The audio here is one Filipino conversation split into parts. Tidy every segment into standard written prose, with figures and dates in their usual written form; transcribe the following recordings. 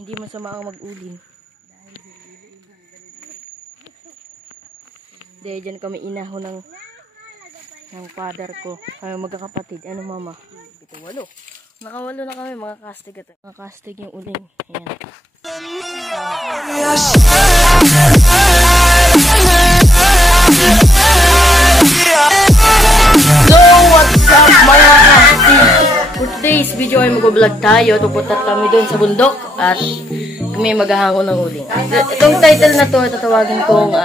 Hindi masama ang mag-uling. Dahil dyan kami inaho ng father ko. Kami magkakapatid. Ano mama? Ito, 8. Nakawalo na kami mga kastig. Mga kastig yung uling. Ayan. So, what's up mga kastig? For today's video ay mag-vlog tayo. Pupunta kami doon sa bundok at kami maghahango ng uling. Itong title na to, tatawagin kong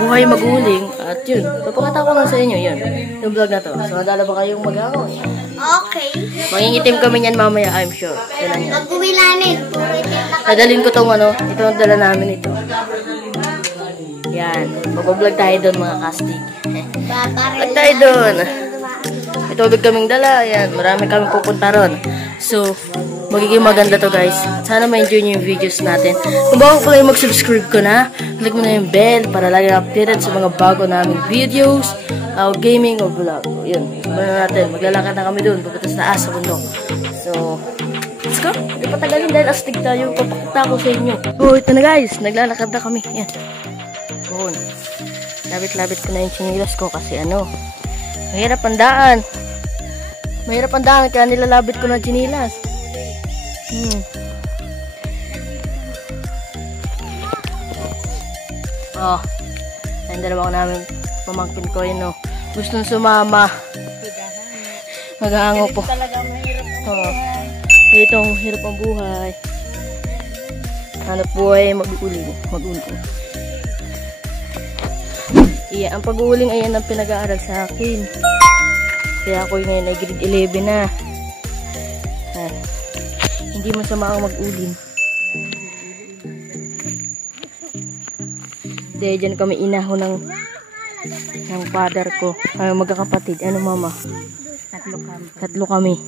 buhay mag-uling. At yun, papakita ko lang sa inyo yun. Yung vlog na to. So, nadala ba kayong maghahango? Okay. Mangingitim kami niyan mamaya, I'm sure. Kailan yun? Pag-uwi namin. Dadalhin ko tong ito ang dala namin ito. Yan. Mag-vlog tayo doon mga kastig. Vlog tayo doon. May tubig kaming dala. Yan. Marami kaming pupunta ron. So, magiging maganda to guys. Sana ma-enjoy nyo yung videos natin. Kung bago pa kayo mag-subscribe ko na, click mo na yung bell para lagi updated sa mga bago naming videos, gaming o vlog. Yun. Muna natin. Maglalakad na kami doon. Pupunta sa taas sa bundok. So, let's go. Hindi patagalin dahil astig tayo. Papakita ko sa inyo. Oh, ito na guys. Naglalakad na kami. Yan. Doon. Labit-labit ko na yung chinilas ko kasi mahirap ang daan. Mahirap ang daan kaya nilalabit ko na chinilas. Oh. Ayun, dalawa ko namin pamangkin ko yun, Gustong sumama. Maghahango po. Oh. Itong hirap ang buhay. Hanap buhay, mag-uling. Iya, ang pag-uuling ayan ang pinag-aaral sa akin. Kaya ako ngayon ay grade 11 na. Hindi masama ang mag-uling. Dahil dyan kami inaho ng father ko. Kami magkakapatid. Ano mama? 3 kami.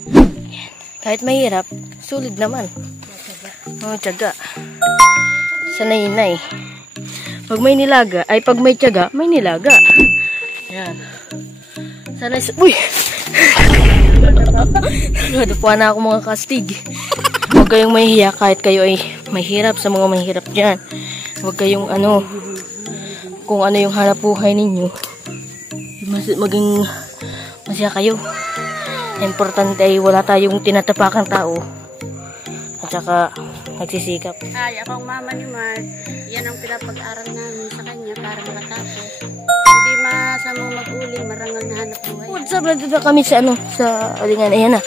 Kahit mahirap, sulit naman. Tiyaga. Sanay-inay. Pag may nilaga, pag may tiyaga, may nilaga. Yan. Sanay uy! Nadapuan na ako mga kastig. Huwag kayong mahihiya kahit kayo ay mahirap sa mga mahirap dyan. Huwag kayong kung ano yung hanap buhay ninyo. Maging masaya kayo. Importante ay wala tayong tinatapakang tao. At saka nagsisikap. Ay, akong mama ni Mark, yan ang pinapag-aral namin sa kanya para makatapos. Hindi masamang mag-uling, marangal na hanap buhay. What's up? Nandito kami sa alingan. Ayan na.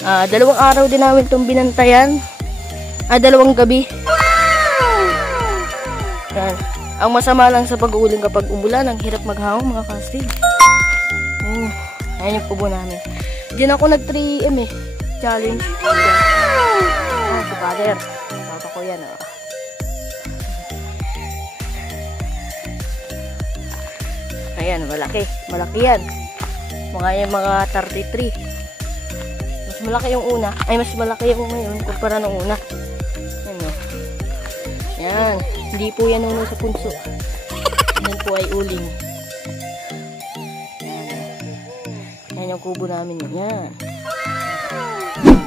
2 araw din namin itong binantayan. 2 gabi. Yan. Ang masama lang sa pag-uuling kapag umulan, ang hirap maghango mga kastig. Ayan yung kubo namin. Diyan ako nag-3M challenge. Si father. Papa ko yan. Ayan, malaki. Malaki yan. Mga 33. Mas malaki yung una. Mas malaki yung ngayon kumpara nung una. Yan. Hindi po yan uno sa punso. Yan po ay uling. Yan yung kubo namin. Yan.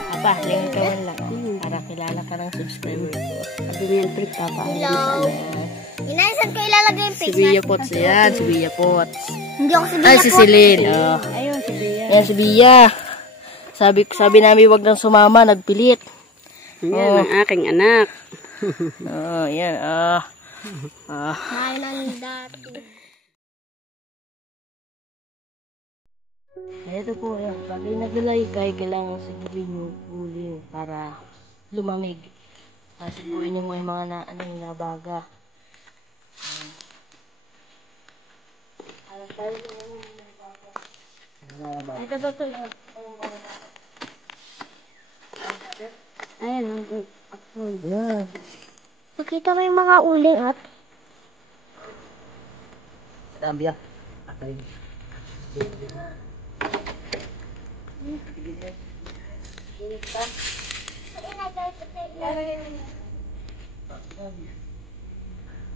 Papa, lingon ka man lang. Para kilala ka ng subscriber ko. Sabi mo yan, Prick, Papa. Inaisan ko ilalagay yung face Si Bia Pots. Yan, si Bia Pots. Hindi ako si Bia Ay, si Celine. Ayun, si Bia. Yan, si Bia. Sabi namin wag nang sumama, nagpilit. Yan ang aking anak. Yan. Kailan dati. Ito po, pag naglalagay, kailangan sigurin yung uling para lumamig. Sigurin yung may mga nabaga. Ito. Ayan. Yan. Makita mo yung mga uling at Dami yan.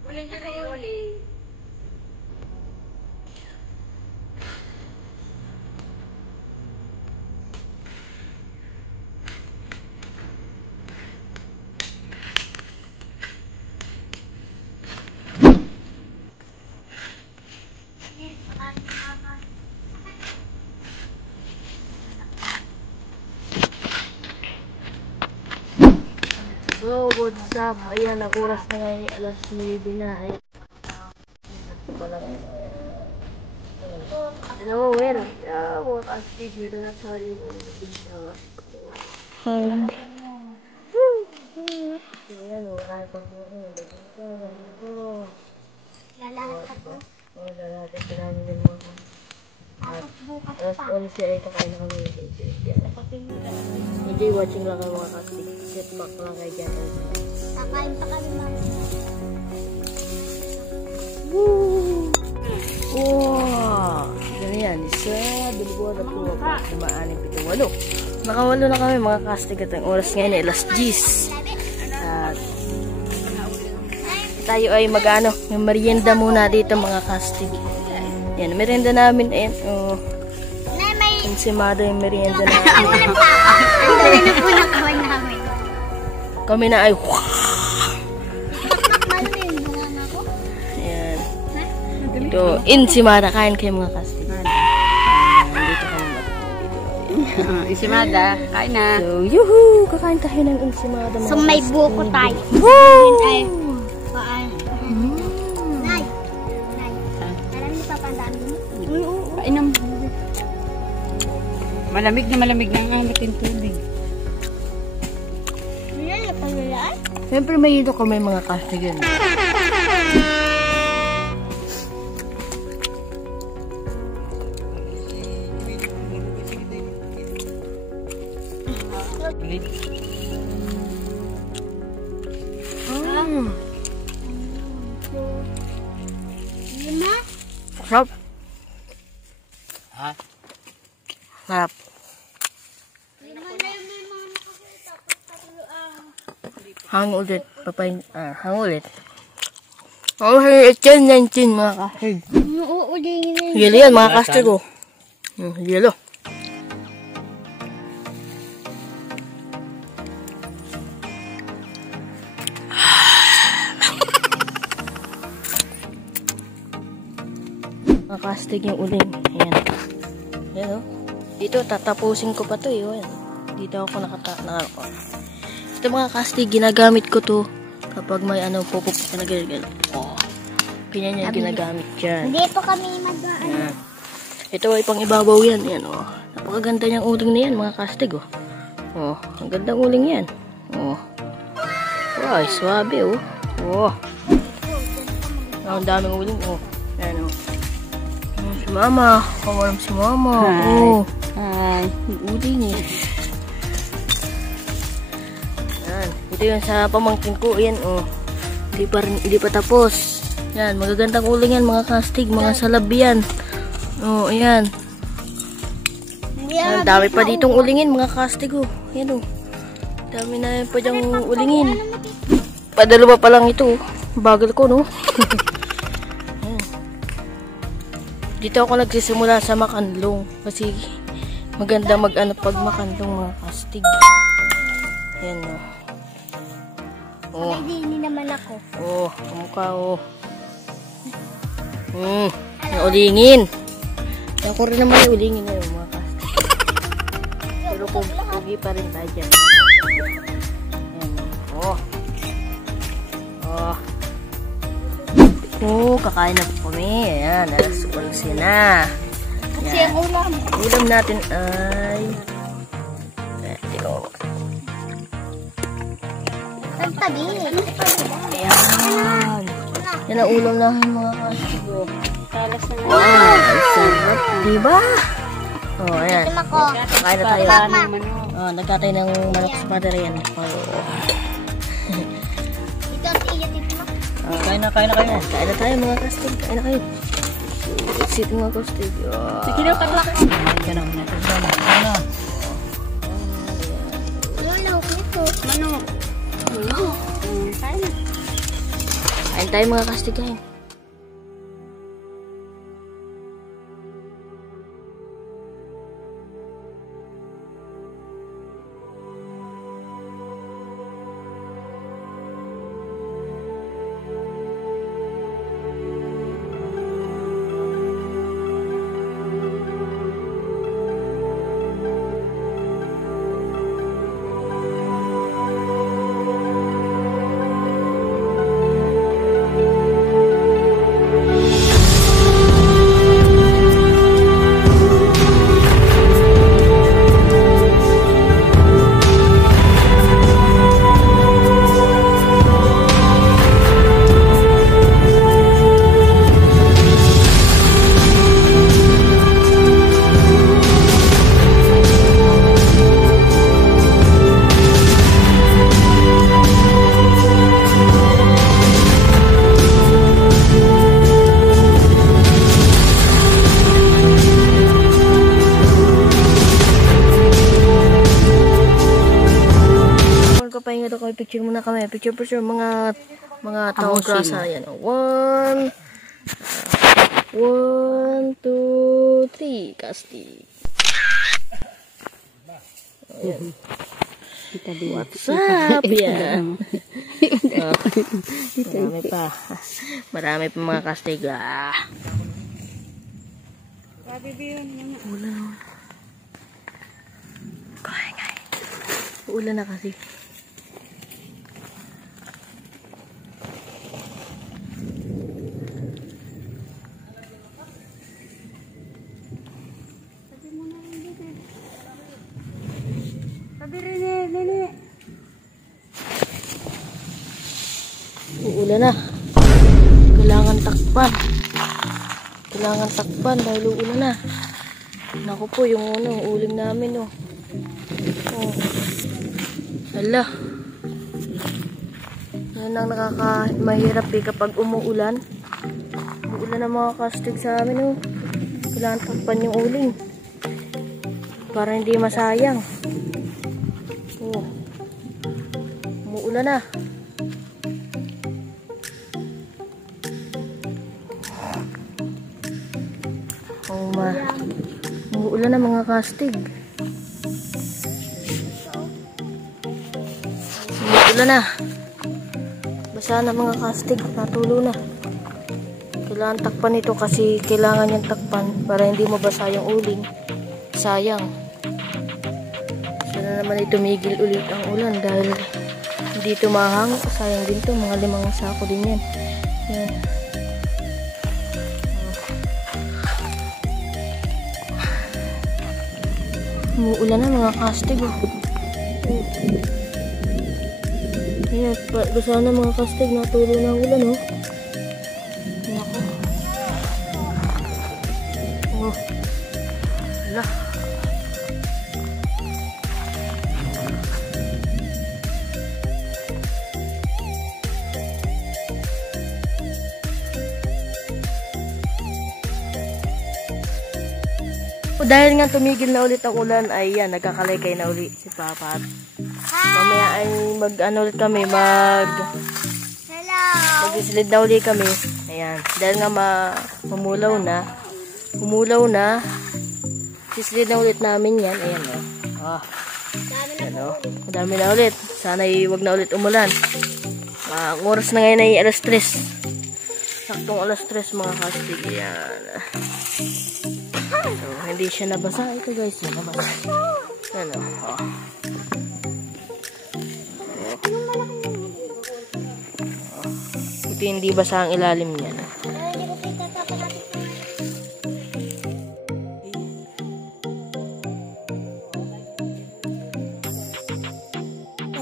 uling ka kayo uling. So, what's up? Ayan, naguras na ngayon. Alas 9 na. Ayan. Ano, well, what I see here, that's how you will Ayan, wala pa po. Lalakad ako. Oo, lalakad pa namin yung mga. Tapos bukas Tapos, pa. ulit siya ay kakain na kami. Enjoy watching lang kayo mga kastig. Sit back lang kayo dyan. Kakain pa kami mga. Woo! Wow! Ganun yan. Isa, dalawa, tatlo, apat, lima, anim, pito, walo. Nakawalo na kami mga kastig at ang oras ngayon ay alas 10. At tayo ay mag-ano, yung merienda muna dito mga kastig. Yan, merienda namin. Ayan, ensimada yung merienda namin. Ang dami na po nakawan namin. Kami na ay Malo na yung bunga ko. ayan. Ito, ensimada. Kain kayo mga kastig. Dito kami matutulog. Isimada, kain na. So, yuhu! Kakain tayo ng ensimada mga So may kastig. buko tayo. Woo! Ay, paan. Nay. Nay. Alam niyo papandaan mo? Painom. Malamig na ang alat yung tubig. Nila pa nila ay? Siyempre may dito kami mga kastig yan. Lima? Sarap. Ha? Sarap. Lima na yung may mga nakakita. Hang ulit. Hang ulit. Oh, chin yan chin mga kastig. Uuulingin na yun. Yelo yan mga kastig oh. Yelo. Mga kastig yung uling. Ayan. Ayan o. Dito, tatapusin ko pa to eh. Ayan. Dito ako Ito mga kastig, ginagamit ko to kapag may ano, pupuk na ganyan. Oh. Ganyan yan ginagamit dyan. Dito kami mag-aan. Ayan. Ito ay pang ibabaw yan. Ayan o. Napakaganda niyang uling na yan mga kastig o. Oh, ang gandang uling yan. Oh. Wow, swabe oh. Oh. Ang daming uling oh. Ayan oh. Si mama. Kawalam si mama. Hi. Oh. Hi. Uling eh. Yan. Ito yun sa pamangkin ko. Yan oh. Hindi pa tapos. Yan. Magagandang uling yan mga kastig. Mga salab yan. Oh, ayan. Ang dami pa ditong ulingin mga kastig oh. Yan oh. Dami na yan pa dyang ulingin. Padalawa pa lang ito oh. Bagal ko no. Dito ako nagsisimula sa makanlong kasi maganda mag-ano pag makanlong mga kastig. Ayan o. Oh. Hindi naman ako. Oh, mukha o. Naulingin. Ako rin naman ulingin na yung mga kastig. Pero pugi pa rin tayo dyan. Ayan o. Oh. Oh, kakain na po kami. Ayan, alas 11 na. Kasi ang ulam. Ulam natin ay... Ang tabi. Ayan. Yan ang ulam namin mga kasigo. Talas na Wow, ang sarap. Diba? Oh, ayan. Ito ako. Kakain na tayo. Mama. Oh, nagkatay ng manok sa padre yan. Oh. Ito si iya dito mo. Kain na kayo. Ayan, kain na tayo mga kastig. Kain na kayo. Exit mga kastig. Oh. Sige na, taglak. Kain na muna. Ano? Manok ito. Manok. Kain na. Kain tayo mga kastig. Kain. Picture muna kami. Picture mga taong grasa. Ayan. 1, 2, 3. Casting. Ayan. What's up? Yan. Marami pa. Marami pa mga kastig. Ulan na kasi. Uulan na. Kailangan takpan. Kailangan takpan dahil uulan na. Naku po, yung uling namin, oh. Oh. Hala. Yan ang mahirap eh kapag umuulan. Uulan na mga kastig sa amin, oh. Kailangan takpan yung uling. Para hindi masayang. Oh. Umuulan na. Umuulan na mga kastig. Umuulan na. Basa na mga kastig. Natulo na. Kailangan takpan ito kasi kailangan niyang takpan para hindi mabasa yung uling. Sayang. Sana naman ay tumigil ulit ang ulan dahil hindi ito mahang. Sayang din ito. Mga 5 sako din yan. Yan. Umuulan na mga kastig. Ayan, basa na mga kastig. Natulo na ang ulan, oh. Naku. Oh. Hala. Dahil nga tumigil na ulit ang ulan, ay yan, nagkakalaykay na ulit si Papa. Mamaya ay ulit kami, mag-slid na ulit kami. Ayan, dahil nga humulaw na, sislid na ulit namin yan. Ayan, oh. Ayan, oh. Madami na ulit. Sana wag na ulit umulan. Ang oras na ngayon ay alas 3. Saktong alas 3 mga kastig. Ayan. So, hindi siya nabasa. Ito guys, yun nabasa. Ano? Oh. Ito hindi basa ang ilalim niya.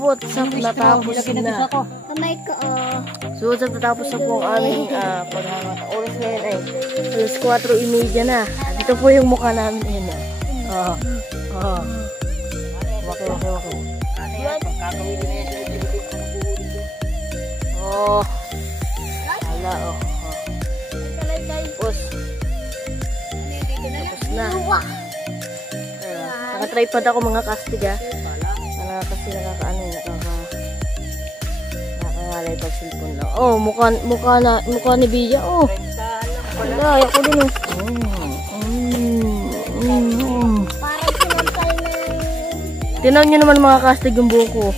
What's up? Natapos na. Kamay ko, oh. So, what's up? Natapos na po ang aming paghangat. Oras ngayon ay alas 4:30 na. Ito po yung mukha namin. Ayan na. Waki. Oh. Hala, oh. Tapos na. Naka-tripod ako mga kastig, ha. Kasi nakakalay pag cellphone lang. Oh, mukha ni Bia. Oh. Wala, ako din, oh. Tinan nyo naman mga kastig yung buko.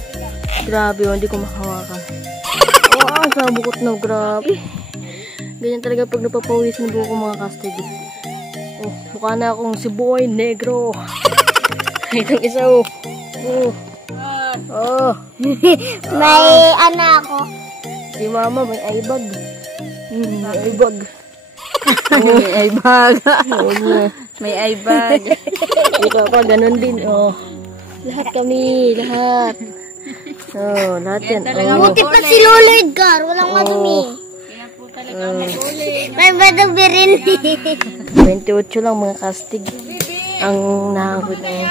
Grabe, oh, hindi ko makahawakan. Oh, sa bukot na, grabe. Ganyan talaga pag napapawis ng buko mga kastig. Oh, mukha na akong si Boy Negro. Itong isa, oh. Oh. May ako. Si mama may aibag. May aibag. May aibag. May aibag. Ikaw pa, ganun din. Oh. Lahat kami, lahat. Oh, lahat yan. Oh. Buti pa si Lolo Edgar, walang madumi. May madumi rin. 28 lang mga kastig. Ang nahagod ngayon.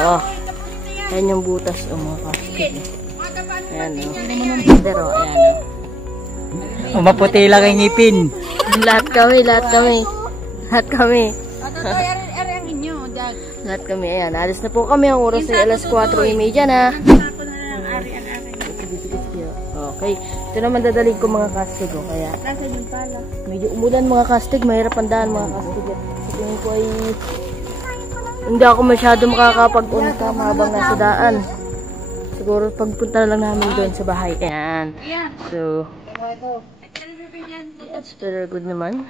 Oh. Yan yung butas o mga kastig. Ayan o. Pero ayan o. Maputi lang ang ngipin. Lahat kami. Lahat kami. Ayan. Alis na po kami. Ang oras ay alas 4:30 na. Sige. Okay. Ito naman dadaling ko mga kastig. Kaya Nasa yung pala. medyo umulan mga kastig. Mahirap ang daan mga kastig. Sa tingin ko ay hindi ako masyado makakapag-unta habang nasa daan. Siguro pagpunta na lang namin doon sa bahay. Ayan. So, that's very good naman.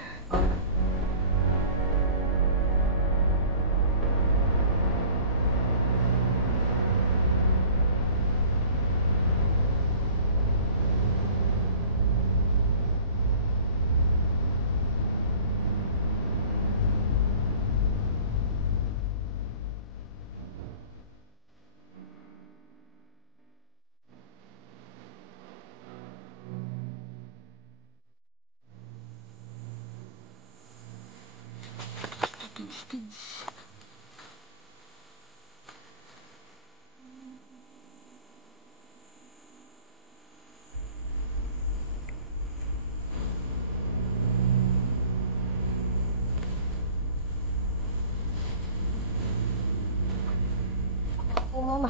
Oh, mama.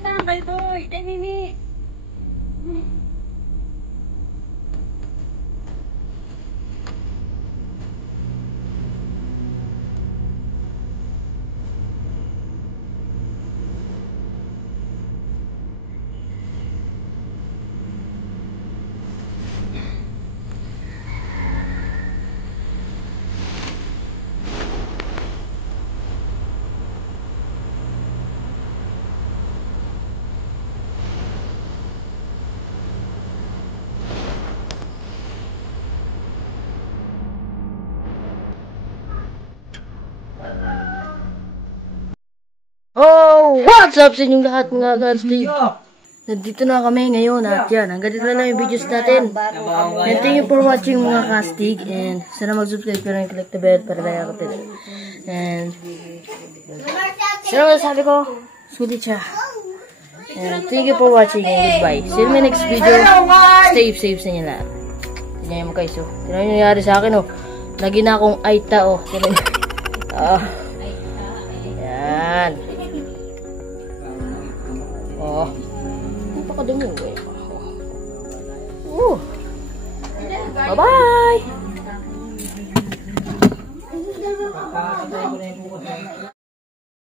Saan kayo, boy? Dali. Oh, what's up sa inyong lahat mga kastig? Nandito na kami ngayon at yan, hanggang dito na lang yung videos natin. And thank you for watching mga kastig. And sana mag-subscribe ka rin, click the bell para tayo kapit. And sana sabi ko, sulit siya. And thank you for watching and goodbye. See you in my next video. Stay safe sa inyo lahat. Tignan mo guys, oh. Tignan yung nangyari sa akin, oh. Lagi na akong aita, oh. Tignan nyo. Yan. Oh. Napakadumi, eh.